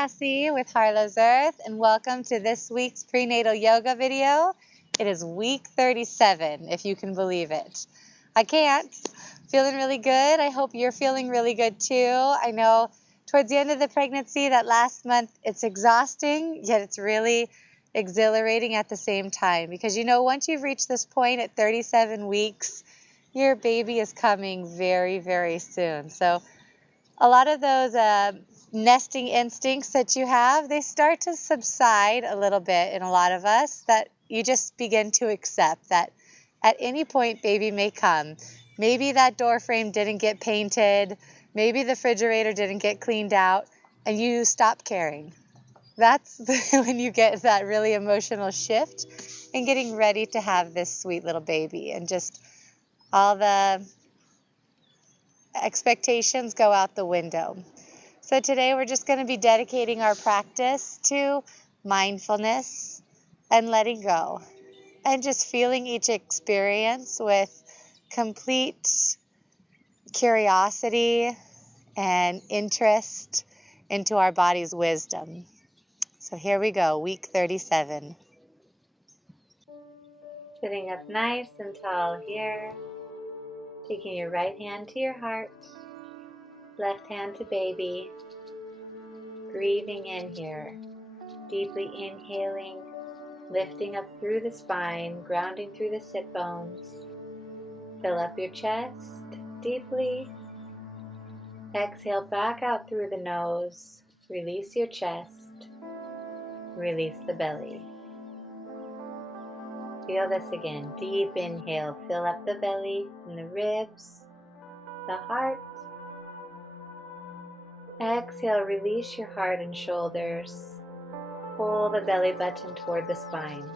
Cassie with Harlows Earth, and welcome to this week's prenatal yoga video. It is week 37, if you can believe it. I can't. Feeling really good. I hope you're feeling really good too. I know towards the end of the pregnancy, that last month, it's exhausting, yet it's really exhilarating at the same time. Because once you've reached this point at 37 weeks, your baby is coming very, very soon. So a lot of those nesting instincts that you have, they start to subside a little bit in a lot of us, that you just begin to accept that at any point baby may come. Maybe that door frame didn't get painted, maybe the refrigerator didn't get cleaned out, and you stop caring. That's when you get that really emotional shift in getting ready to have this sweet little baby, and just all the expectations go out the window. So today we're just going to be dedicating our practice to mindfulness and letting go, and just feeling each experience with complete curiosity and interest into our body's wisdom. So here we go, week 37. Sitting up nice and tall here, taking your right hand to your heart, left hand to baby, breathing in here, deeply inhaling, lifting up through the spine, grounding through the sit bones. Fill up your chest deeply. Exhale back out through the nose. Release your chest. Release the belly. Feel this again. Deep inhale. Fill up the belly and the ribs, the heart. Exhale, release your heart and shoulders. Pull the belly button toward the spine.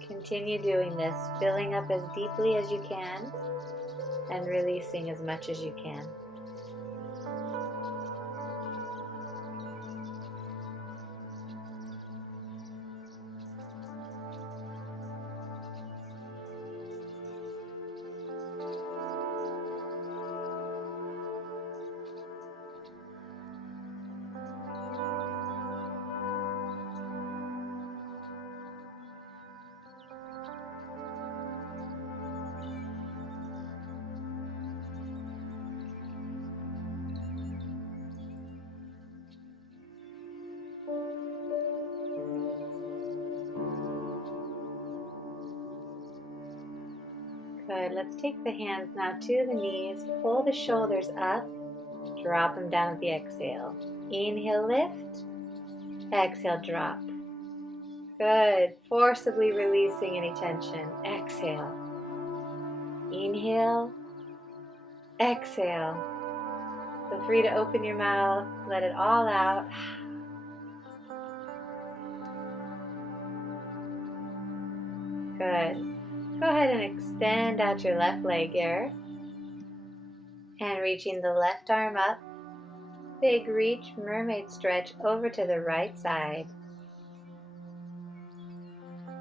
Continue doing this, filling up as deeply as you can and releasing as much as you can. Good. Let's take the hands now to the knees. Pull the shoulders up. Drop them down with the exhale. Inhale, lift. Exhale, drop. Good. Forcibly releasing any tension. Exhale. Inhale. Exhale. Feel free to open your mouth. Let it all out. Good. Go ahead and extend out your left leg here. And reaching the left arm up. Big reach, mermaid stretch over to the right side.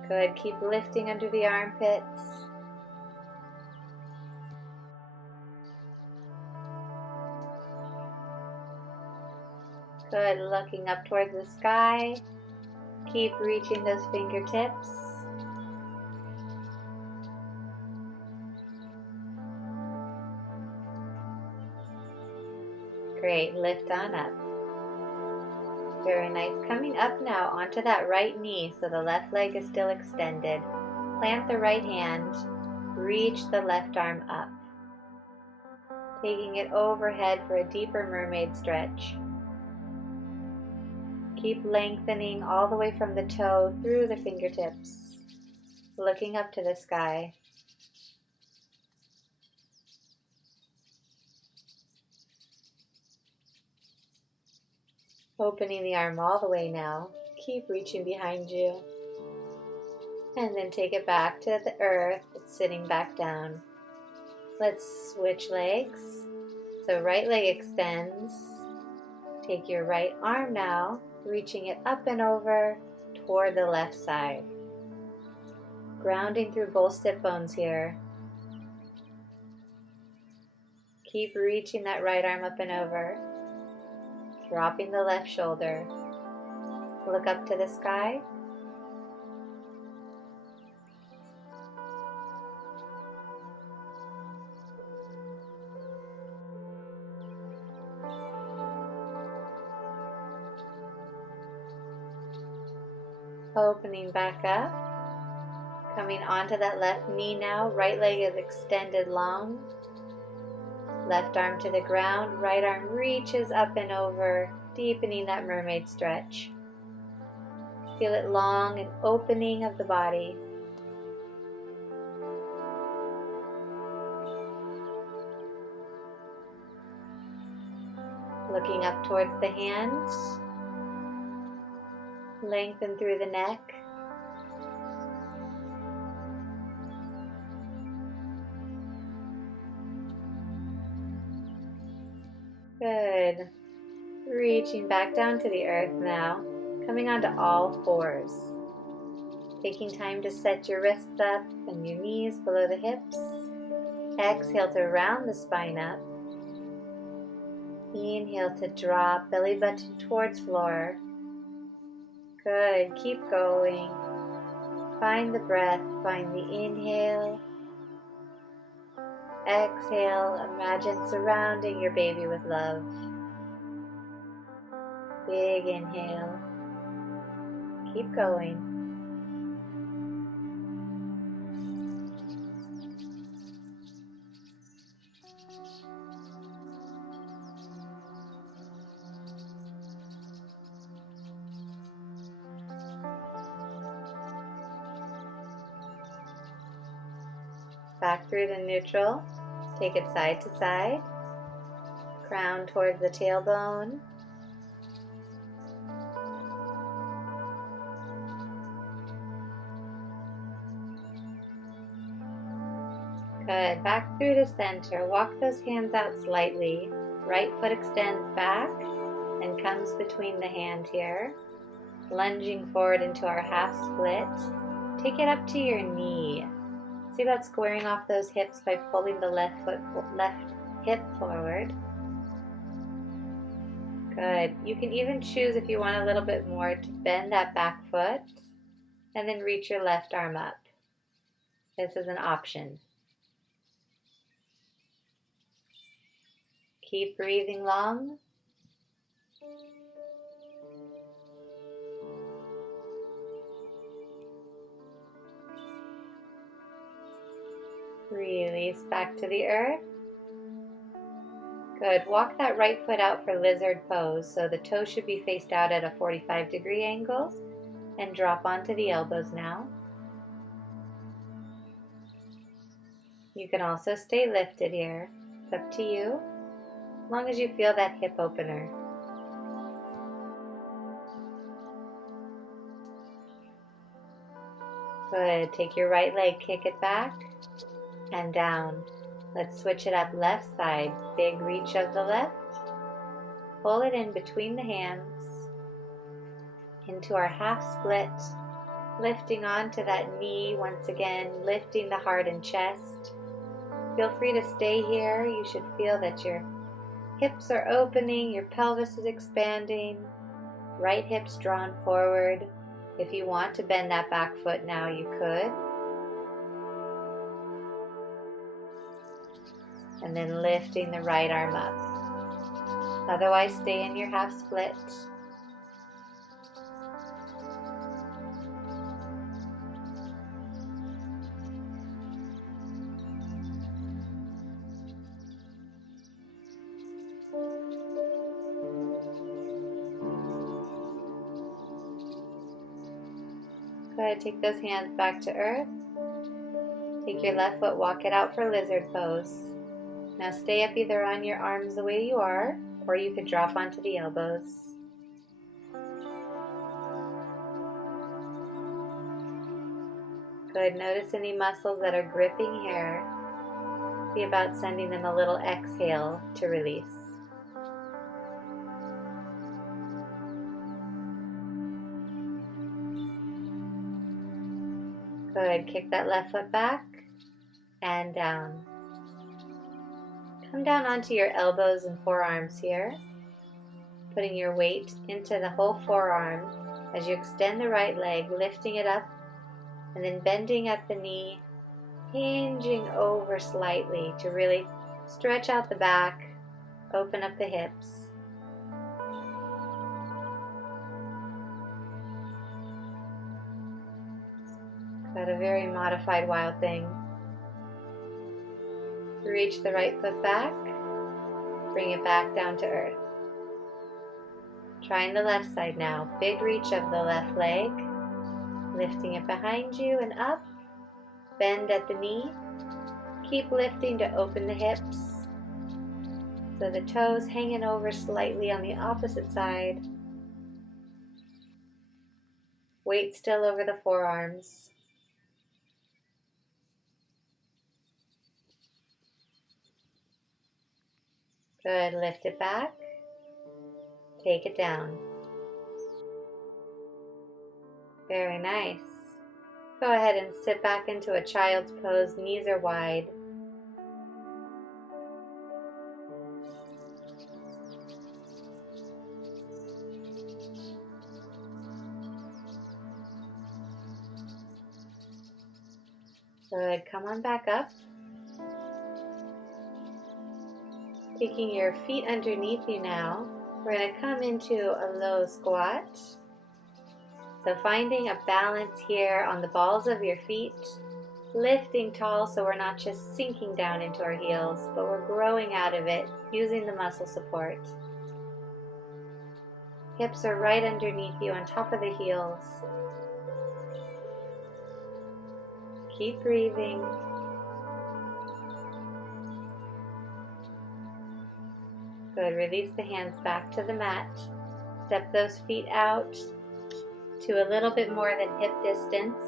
Good. Keep lifting under the armpits. Good. Looking up towards the sky. Keep reaching those fingertips. Great, lift on up. Very nice. Coming up now onto that right knee, so the left leg is still extended. Plant the right hand, reach the left arm up. Taking it overhead for a deeper mermaid stretch. Keep lengthening all the way from the toe through the fingertips, looking up to the sky. Opening the arm all the way now. Keep reaching behind you. And then take it back to the earth, sitting back down. Let's switch legs. So right leg extends. Take your right arm now, reaching it up and over toward the left side. Grounding through both sit bones here. Keep reaching that right arm up and over. Dropping the left shoulder. Look up to the sky. Opening back up. Coming onto that left knee now. Right leg is extended long. Left arm to the ground. Right arm reaches up and over, deepening that mermaid stretch. Feel it long and opening of the body. Looking up towards the hands. Lengthen through the neck. Good. Reaching back down to the earth now. Coming onto all fours. Taking time to set your wrists up and your knees below the hips. Exhale to round the spine up. Inhale to drop belly button towards floor. Good. Keep going. Find the breath. Find the inhale. Exhale. Imagine surrounding your baby with love. Big inhale. Keep going. Back through the neutral. Take it side to side. Crown towards the tailbone. Good. Back through the center. Walk those hands out slightly. Right foot extends back and comes between the hand here. Lunging forward into our half split. Take it up to your knee. See about squaring off those hips by pulling the left hip forward. Good. You can even choose, if you want a little bit more, to bend that back foot and then reach your left arm up. This is an option. Keep breathing long. Release back to the earth. Good. Walk that right foot out for lizard pose. So the toe should be faced out at a 45-degree angle. And drop onto the elbows now. You can also stay lifted here. It's up to you. As long as you feel that hip opener. Good. Take your right leg, kick it back and down. Let's switch it up left side. Big reach of the left. Pull it in between the hands into our half split. Lifting onto that knee once again, lifting the heart and chest. Feel free to stay here. You should feel that your hips are opening, your pelvis is expanding, right hip's drawn forward. If you want to bend that back foot now, you could. And then lifting the right arm up. Otherwise, stay in your half split. Go ahead, take those hands back to earth. Take your left foot, walk it out for lizard pose. Now stay up either on your arms the way you are, or you could drop onto the elbows. Good. Notice any muscles that are gripping here. See about sending them a little exhale to release. Good. Kick that left foot back and down. Come down onto your elbows and forearms here. putting your weight into the whole forearm as you extend the right leg, lifting it up, and then bending at the knee, hinging over slightly to really stretch out the back, open up the hips. Got a very modified wild thing. Reach the right foot back, bring it back down to earth. Trying the left side now. Big reach of the left leg, lifting it behind you and up. Bend at the knee. Keep lifting to open the hips. So the toes hanging over slightly on the opposite side. Weight still over the forearms. Good, lift it back. Take it down. Very nice. Go ahead and sit back into a child's pose. Knees are wide. Good, come on back up. Taking your feet underneath you now, we're going to come into a low squat. So finding a balance here on the balls of your feet, lifting tall so we're not just sinking down into our heels, but we're growing out of it using the muscle support. Hips are right underneath you on top of the heels. Keep breathing. Good, release the hands back to the mat. Step those feet out to a little bit more than hip distance.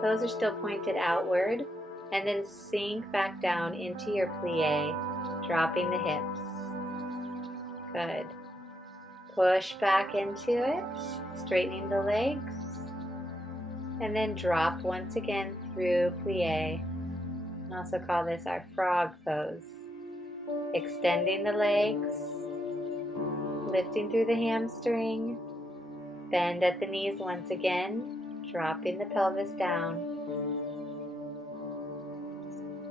Toes are still pointed outward. And then sink back down into your plie, dropping the hips. Good. Push back into it, straightening the legs. And then drop once again through plie. We also call this our frog pose. Extending the legs, lifting through the hamstring, bend at the knees once again, dropping the pelvis down.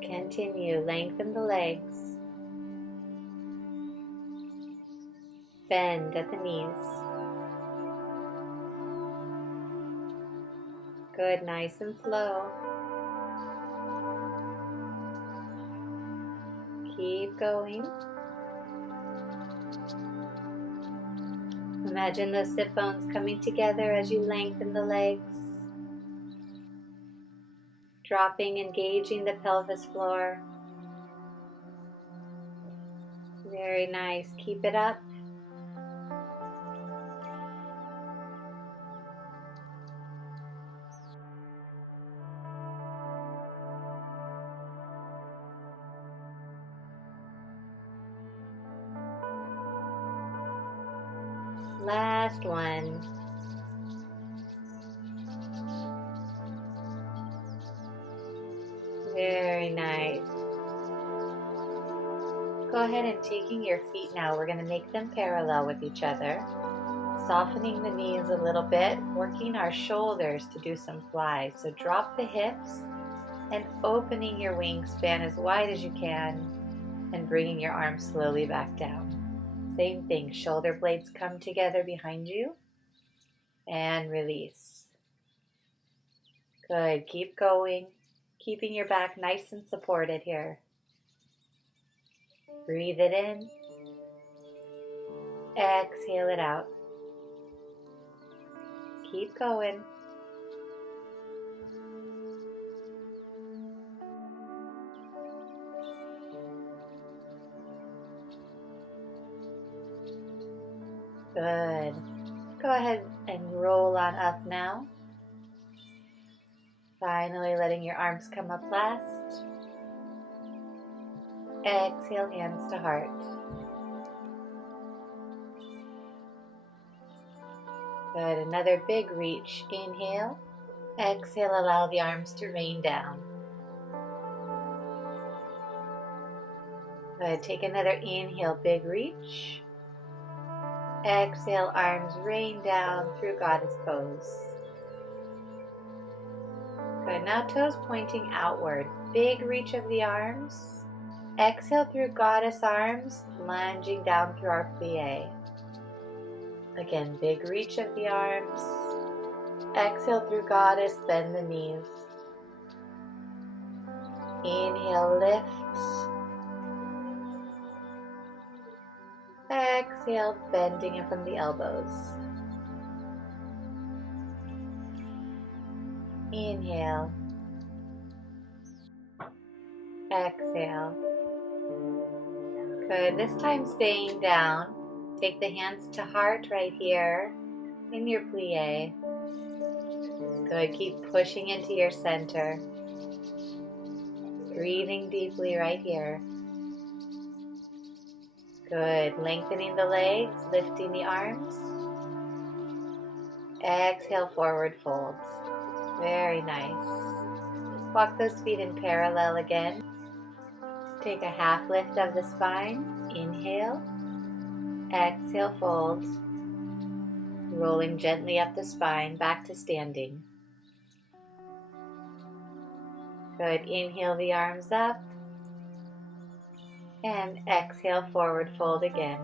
Continue, lengthen the legs, bend at the knees. Good, nice and slow. Keep going. Imagine those sit bones coming together as you lengthen the legs. Dropping, engaging the pelvis floor. Very nice. Keep it up. Last one. Very nice. Go ahead and taking your feet now, we're going to make them parallel with each other. Softening the knees a little bit, working our shoulders to do some plies. So drop the hips and opening your wingspan as wide as you can and bringing your arms slowly back down. Same thing, shoulder blades come together behind you and release. Good, keep going, keeping your back nice and supported here. Breathe it in, exhale it out. Keep going. Good. Go ahead and roll on up now. Finally letting your arms come up last. Exhale, hands to heart. Good. Another big reach. Inhale. Exhale, allow the arms to rain down. Good. Take another inhale, big reach. Exhale, arms rain down through goddess pose. Good, now toes pointing outward. Big reach of the arms. Exhale through goddess arms, lunging down through our plie. Again, big reach of the arms. Exhale through goddess, bend the knees. Inhale, lift. Exhale, bending in from the elbows. Inhale. Exhale. Good, this time staying down. Take the hands to heart right here in your plie. Good, keep pushing into your center. Breathing deeply right here. Good, lengthening the legs, lifting the arms. Exhale, forward fold. Very nice. Walk those feet in parallel again. Take a half lift of the spine. Inhale. Exhale, fold. Rolling gently up the spine, back to standing. Good. Inhale the arms up. And exhale, forward fold again.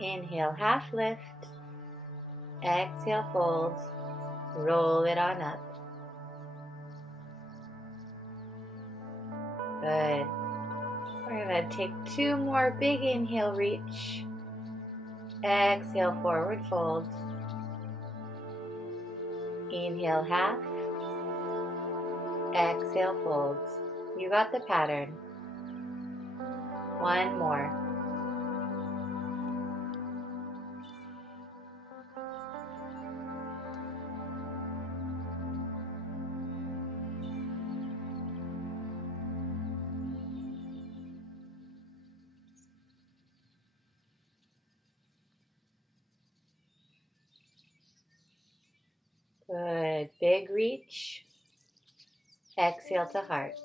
Inhale, half lift. Exhale, fold. Roll it on up. Good. We're going to take 2 more big inhale, reach. Exhale, forward fold. Inhale, half. Exhale, fold. You got the pattern. 1 more. Good. Big reach. Exhale to heart.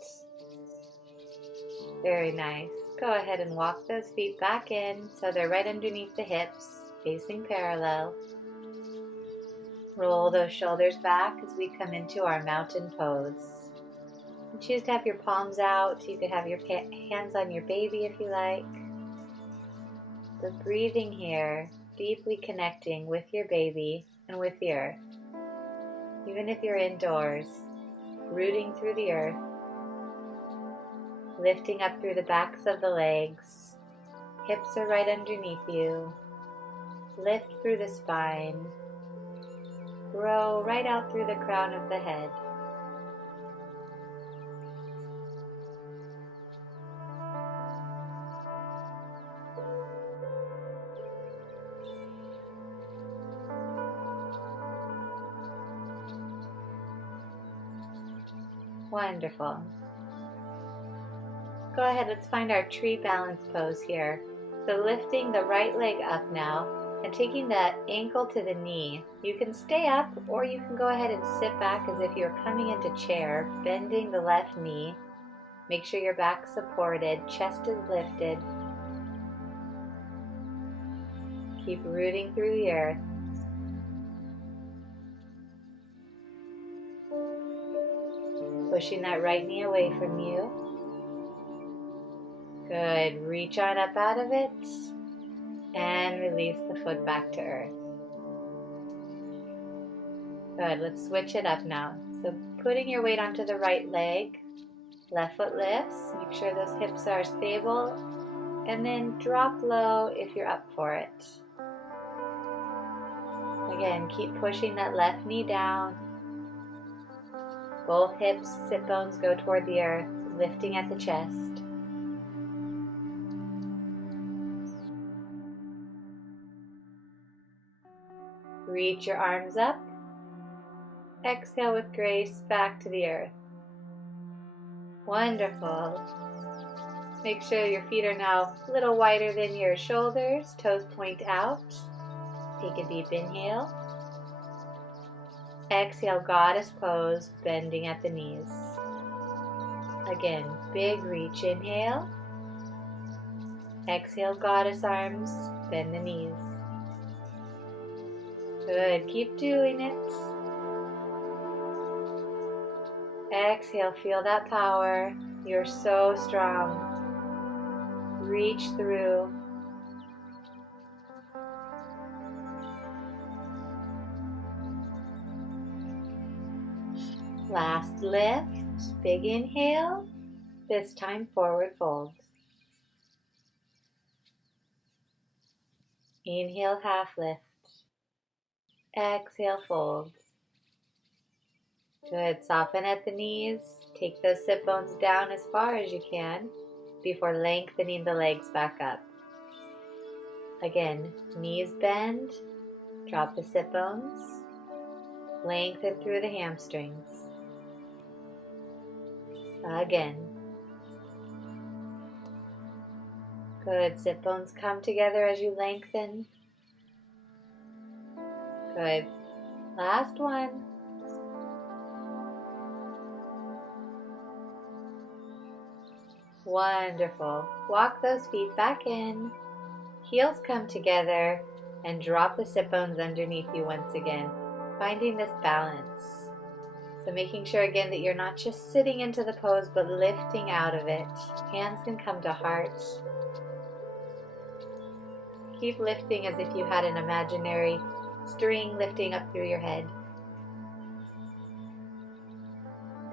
Very nice. Go ahead and walk those feet back in so they're right underneath the hips, facing parallel. Roll those shoulders back as we come into our mountain pose. You choose to have your palms out. You could have your hands on your baby if you like. But breathing here, deeply connecting with your baby and with the earth. Even if you're indoors, rooting through the earth, lifting up through the backs of the legs, hips are right underneath you, lift through the spine, grow right out through the crown of the head. Wonderful. Go ahead, let's find our tree balance pose here. So lifting the right leg up now and taking that ankle to the knee. You can stay up or you can go ahead and sit back as if you're coming into chair, bending the left knee. Make sure your back's supported, chest is lifted. Keep rooting through the earth. Pushing that right knee away from you. Good. Reach on up out of it and release the foot back to earth. Good. Let's switch it up now. So putting your weight onto the right leg, left foot lifts. Make sure those hips are stable and then drop low if you're up for it. Again, keep pushing that left knee down. Both hips, sit bones go toward the earth, lifting at the chest. Reach your arms up. Exhale with grace back to the earth. Wonderful. Make sure your feet are now a little wider than your shoulders. Toes point out. Take a deep inhale. Exhale, goddess pose, bending at the knees. Again, big reach, inhale. Exhale, goddess arms, bend the knees. Good, keep doing it. Exhale, feel that power. You're so strong. Reach through. Last lift, big inhale, this time forward fold. Inhale, half lift. Exhale, fold. Good, soften at the knees. Take those sit bones down as far as you can before lengthening the legs back up. Again, knees bend, drop the sit bones, lengthen through the hamstrings. Again. Good, sit bones come together as you lengthen. Good. Last one. Wonderful. Walk those feet back in. Heels come together and drop the sit bones underneath you once again, finding this balance. So making sure again that you're not just sitting into the pose, but lifting out of it. Hands can come to heart. Keep lifting as if you had an imaginary string lifting up through your head.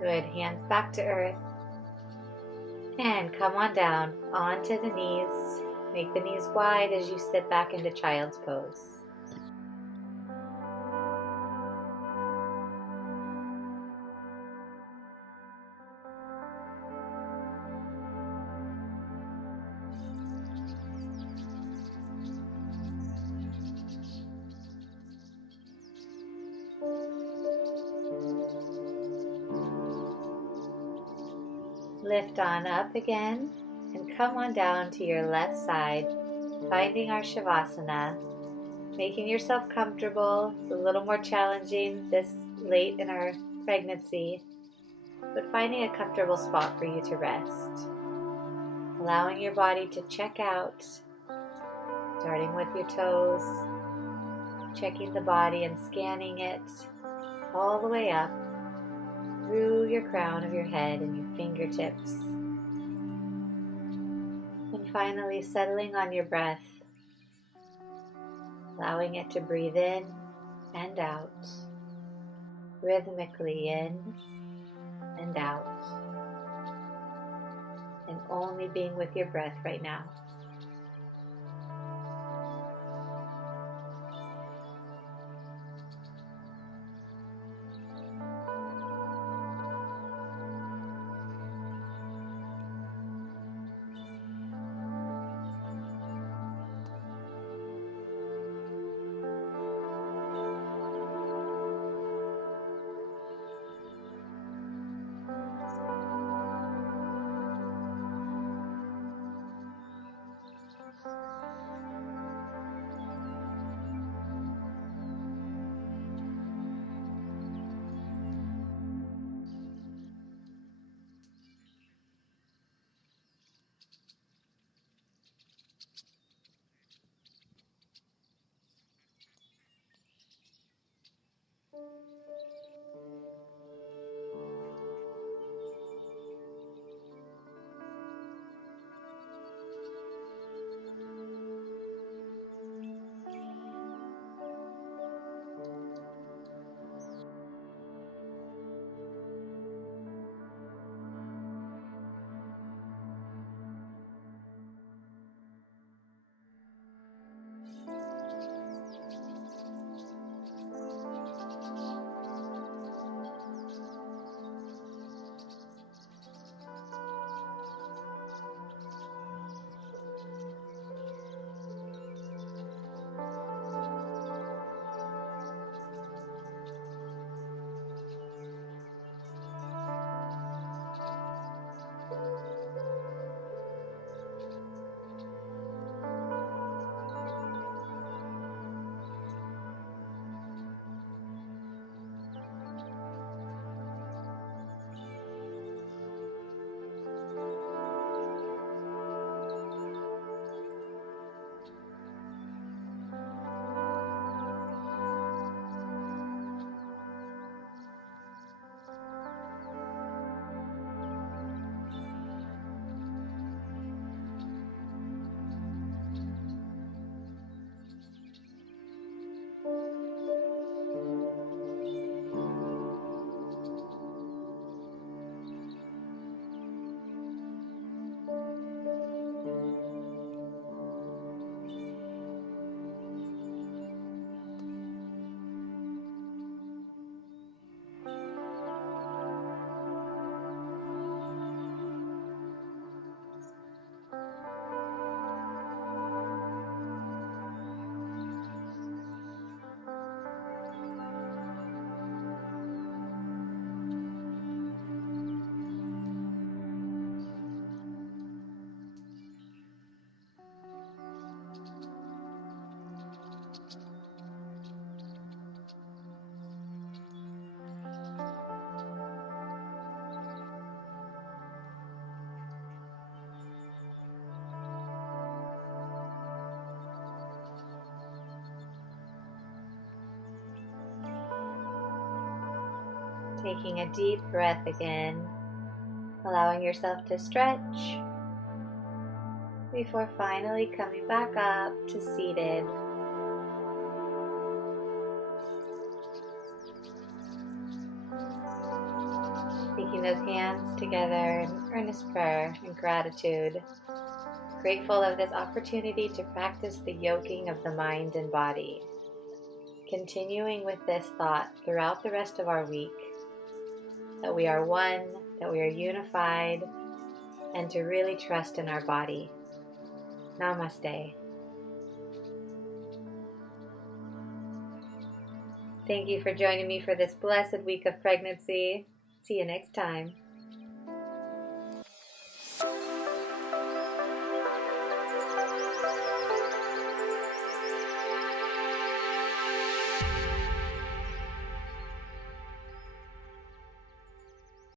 Good, hands back to earth. And come on down, onto the knees. Make the knees wide as you sit back into child's pose. Lift on up again and come on down to your left side, finding our Savasana, making yourself comfortable. It's a little more challenging this late in our pregnancy, but finding a comfortable spot for you to rest. Allowing your body to check out, starting with your toes, checking the body and scanning it all the way up through your crown of your head and your fingertips. And finally settling on your breath, allowing it to breathe in and out, rhythmically in and out, and only being with your breath right now. Taking a deep breath again, allowing yourself to stretch before finally coming back up to seated. Taking those hands together in earnest prayer and gratitude, grateful of this opportunity to practice the yoking of the mind and body. Continuing with this thought throughout the rest of our week, that we are one, that we are unified, and to really trust in our body. Namaste. Thank you for joining me for this blessed week of pregnancy. See you next time.